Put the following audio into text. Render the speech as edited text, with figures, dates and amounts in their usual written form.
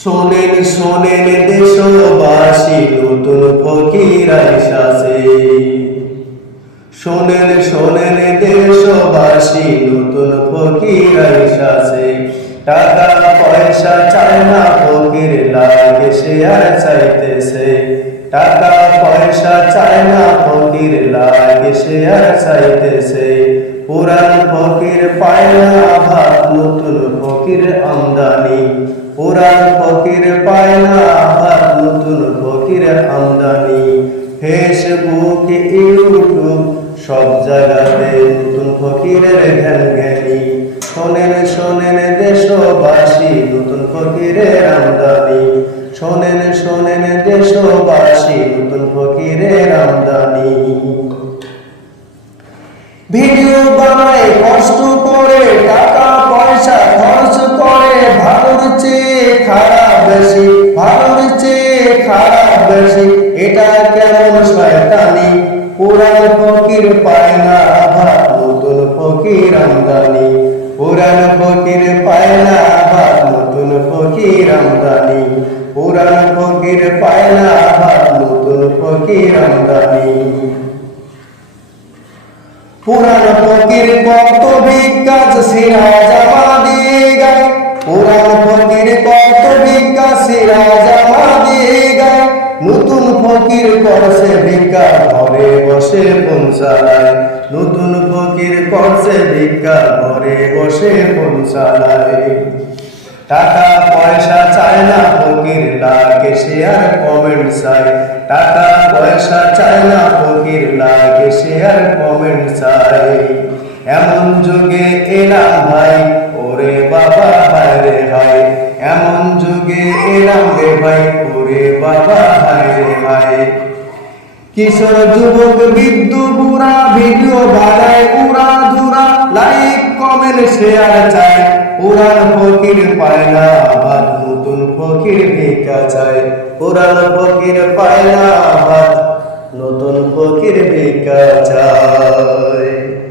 শোনেন শোনেন দেশবাসী, নতুন ফকির আইসাছে। শোনেন শোনেন দেশবাসী, নতুন ফকির আইসাছে। টাকা পয়সা চায় না ফকির, লাগে সে আর চাইতেছে। টাকা পয়সা চায় না ফকির, লাগে সে আর চাইতেছে। পুরান ফকির পায় না আবার, নতুন ফকির আমদানি। পুরান ফকির পায় না আবার, নতুন ফকির আমদানি। ফেসবুক ইউটিউব সব জায়গাতে নতুন ফকিরের ঘ্যান জ্ঞানী। শোনেন শোনেন দেশবাসী, নতুন ফকিরের আমদানি। শোনেন শোনেন দেশবাসী, নতুন ফকিরের আমদানি। ভিডিও বানায় কষ্ট করে, টাকা পয়সা খরচ করে, ভালোর চেয়ে খারাপ বেশি, ভালোর চেয়ে খারাপ বেশি। এটা কেমন শয়তানি? পুরান ফকির পায় না আবার, নতুন ফকির আমদানি। পুরান ফকির পায় না আবার, নতুন ফকির আমদানি। পুরান ফকির পায় না আবার, নতুন ফকির আমদানি। পুরান ফকির কত বিকাশ সিরা জামা দিয়ে গায়। পুরান ফকির কত বিকাশ সিরা জামা দিয়ে গায়। নতুন ফকির করছে ভিক্ষা, ঘরে বসে ফোন চালায়। নতুন ফকির করছে ভিক্ষা, ঘরে বসে ফোন চালায়। টাকা পয়সা চায় না ফকির, লাগে সে আর কমেন্ট চায়। টাকা পয়সা চায় না ফকির, লাগে সে আর কমেন্ট চায়। এমন যুগে এলাম ভাই, ওরে বাবা হায় রে ভাই। এমন যুগে এলাম রে ভাই, ওরে বাবা হায় রে ভাই। কিশোর যুবক বৃদ্ধ বুড়া ভিডিও বানায় উড়া ধুরা, লাইক কমেন্ট শেয়ার চায়। পুরান ফকির পায় না আবার, নতুন ফকির ভিক্ষা চায়। পুরান ফকির পায় না আবার, নতুন ফকির ভিক্ষা চায়।